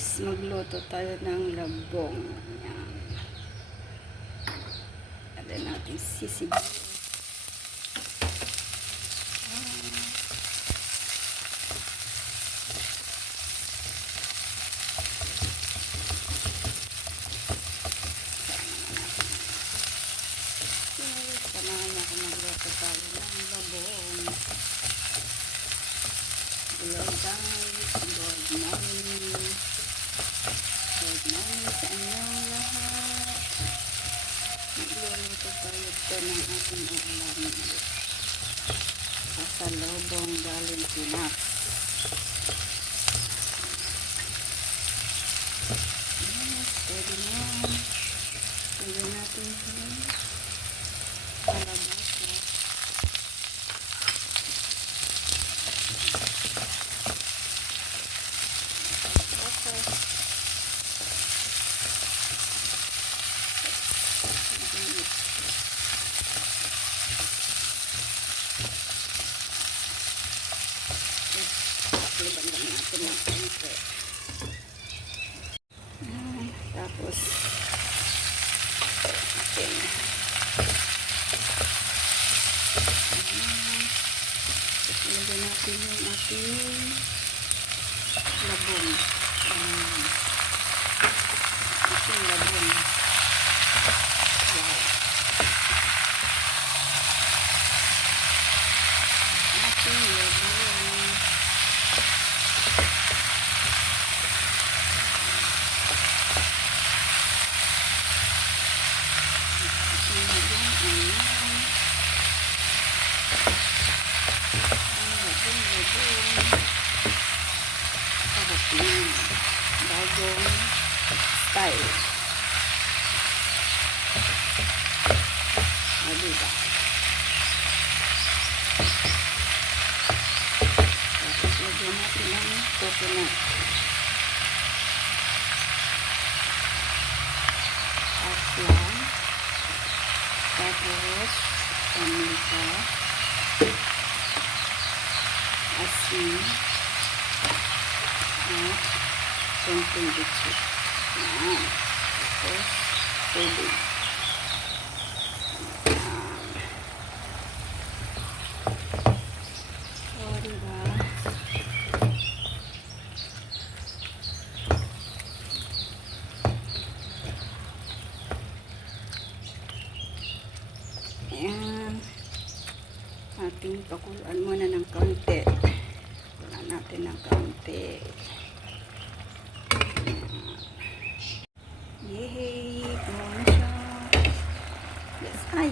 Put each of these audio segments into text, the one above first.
guys, magluto tayo ng labong. Ayan. Ayan natin sisig. Samahan ako magluto tayo ng labong. Hello guys, good morning. Good morning sa inyong lahat. Magluluto tayo ito ng ating uulamin ulit. Pasalubong galing Pinas. Yes, pwede na. Pwede natin yun. Kalabasa. Liban lang natin ng konti. Tapos atin ilagay natin yung ating labong. Ating labong. Wow. Ating labong. Bagong style. Diba? Tapos lagyan natin ng coconut. Asla. Tapos paminta. Asin. At konting bitsit. Yan. Tapos tubig. O, diba? Ayan. Ating pakuluan muna ng kaunti. Pakuluan natin ng kaunti. Yay! Gawin siya. Yes, ay!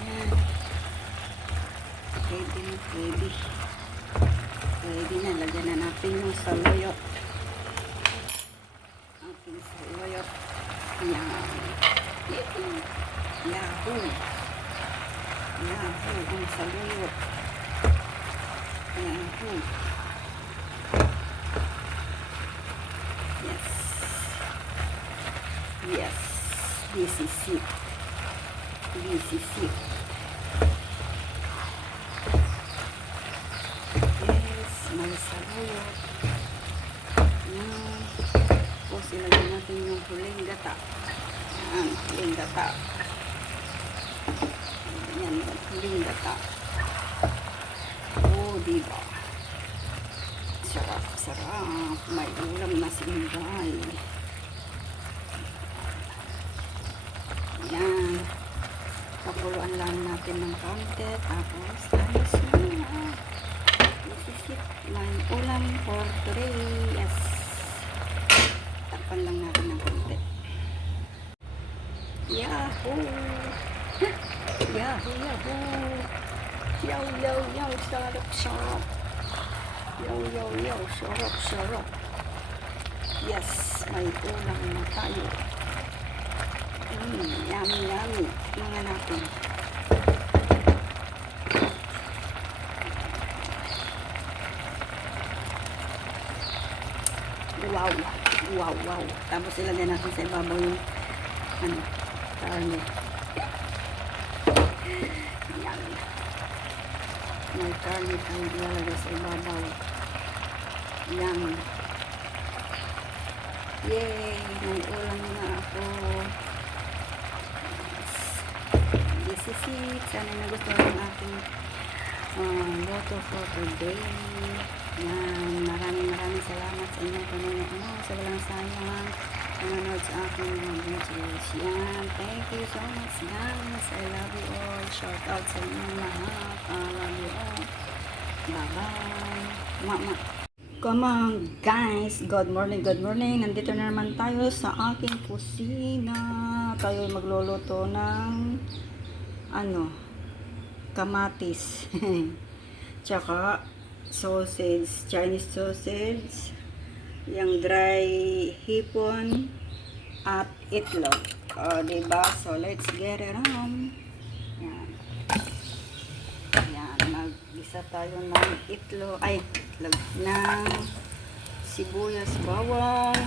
Ayan. Ready na, ready. Ready na. Lagyan na natin yung saluyot. Ating saluyot. Ayan. Yay! Yahoo! Yahoo! Ang saluyot. Yahoo! Yes. Yes. This is it. This is it. Yes. May saluyot. Tapos ilagay natin yung huling gata. Yan. Huling gata. Yan. Huling gata. Oh, diba? Sarap, sarap. May ulam na si Inday. Yan. Pakuluan lang natin ng konti. Tapos, ayos na. This is it. May ulam for today. Yes. Takpan lang natin ng konti. Yahoo! Yahoo! Yahoo! Yaw, yaw, yaw. Sarap, sarap. Yaw, yaw, yaw. Sarap, sarap. Yes. May ulam na tayo. Yummy, yummy. Mga natin. Wow. Wow, wow. Tapos ilagay natin sa ibabaw yung karne. Yan. May karne tayo ilalagay sa ibabaw. Yan. Yay! May ulam na ako. This is it. Sana nagustuhan ang aking loto for today. Yan. Maraming salamat sa inyong panonood. Sa walang sayang panonood sa aking mga videos. Yan. Thank you so much guys. I love you all. Shout out sa inyong lahat. I love you all. Bye-bye. Come on guys, good morning. Nandito na naman tayo sa aking kusina. Tayo magluluto ng kamatis. Tsaka sausage, Chinese sausage, yung dry hipon at itlog. Diba? So let's get it on. Yan, mag-isa tayo ng itlog, ng sibuyas, bawang,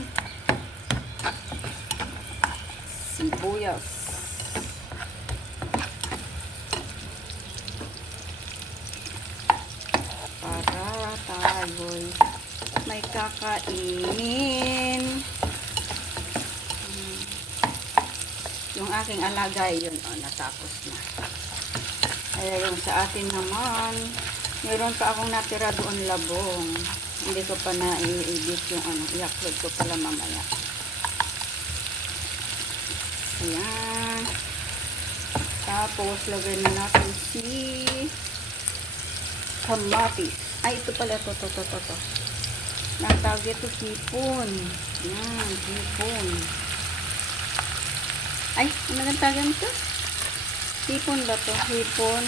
para tayo'y may kakainin. Yung aking alagay yun, natapos na. Kaya yung sa atin naman, meron pa akong natira doon labong. Hindi ko pa na-edit yung i-upload ko pala mamaya. Ayan. Tapos, lagay na natin si kamatis. Ito pala, to. Natawag ito, hipon. Ayan, hipon. Ano ang tagan ito? Hipon ba to? Hipon.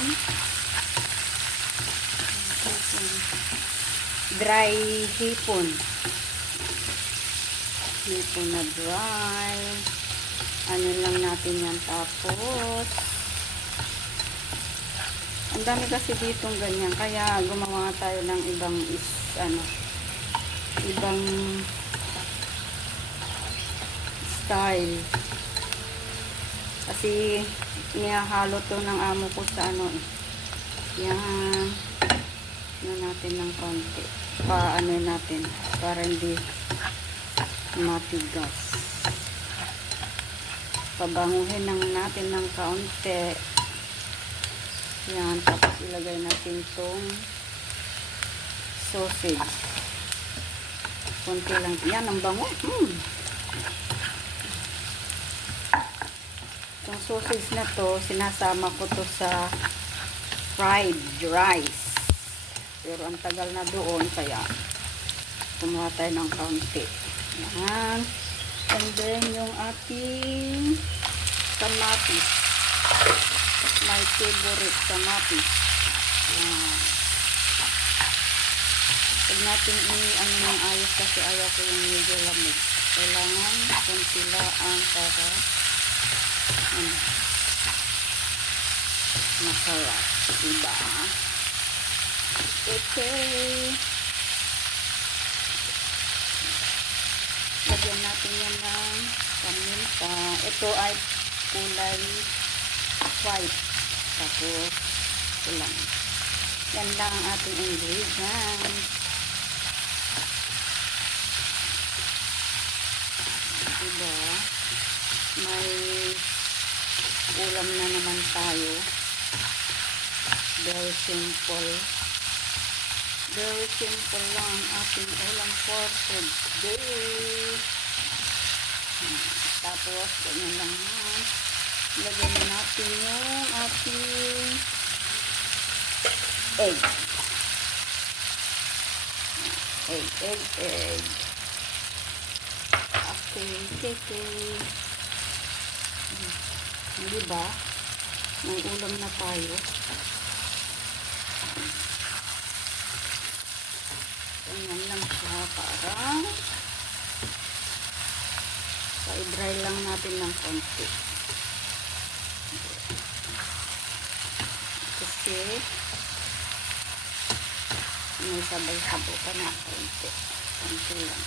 Dry hipon. Hipon na dry. Ano lang natin yan. Tapos, ang dami kasi ditong ganyan. Kaya gumawa tayo ng ibang style. Kasi inihahalo to ng amo ko sa yan. Natin ng konti. Natin para hindi matigas. Pabanguhin natin ng kaunti. Yan. Tapos ilagay natin tong sausage. Konti lang. Yan ang bango. Itong sausage na to, sinasama ko to sa fried rice. Pero ang tagal na doon, kaya kumuha tayo ng kaunti. Yan. And then, yung ating kamatis. My favorite kamatis. Yan. Pag natin ng ayos kasi ayaw ko yung medyo lamig. Kailangan konti lang para masarap. Diba? Okay. Lagyan natin yan ng paminta. Ito ay kulay white. Tapos, ito lang. Yan lang ang ating ingredients. Diba? May ulam na naman tayo. Very simple lang ating ulam for today. Tapos ganyan lang yan. Lagyan na natin yung ating egg. Okay. Hindi ba? May ulam na tayo. Ganyan lang siya para i-dry lang natin ng konti. Kasi may sabay-sabo pa na konti. Konti lang.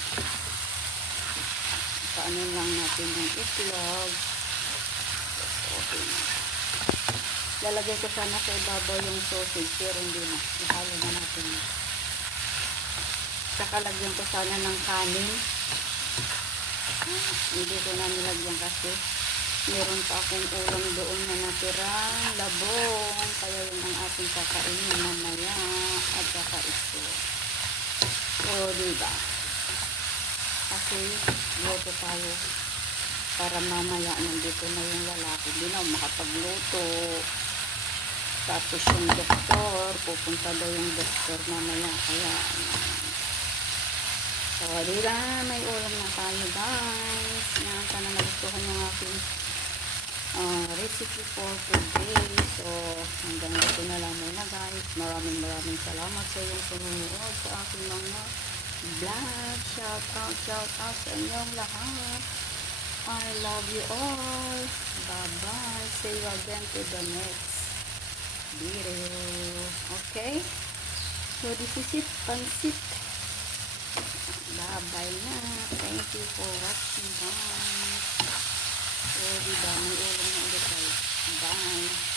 Paano lang natin yung itlog. Okay na. Lalagay ko sana sa ibabaw yung sausage pero hindi na. Ihalo na natin. Saka lagyan ko sana ng kanin. Hindi ko na nilagyan kasi meron pa akong ulam doon na natirang labong. Kaya yun ang ating kakainin mamaya. At saka ito. O, diba? Kasi, luto tayo. Para mamaya nandito na yung lalaki. Hindi na makapagluto. Tapos yung doktor, pupunta daw yung doktor mamaya. Kaya, so, diba? May ulam na tayo, guys. Yan, sana nagustuhan yung aking recipe for today. So, hanggang dito na lang muna, guys. Maraming salamat sa iyong sumunod sa aking mga vlog. Shout out sa inyong lahat. I love you all. Bye-bye. See you again to the next video. Okay? So, this is it. Pansit. Bye-bye na. Thank you for watching, guys. So, diba, may ulam na ulit tayo. Bye.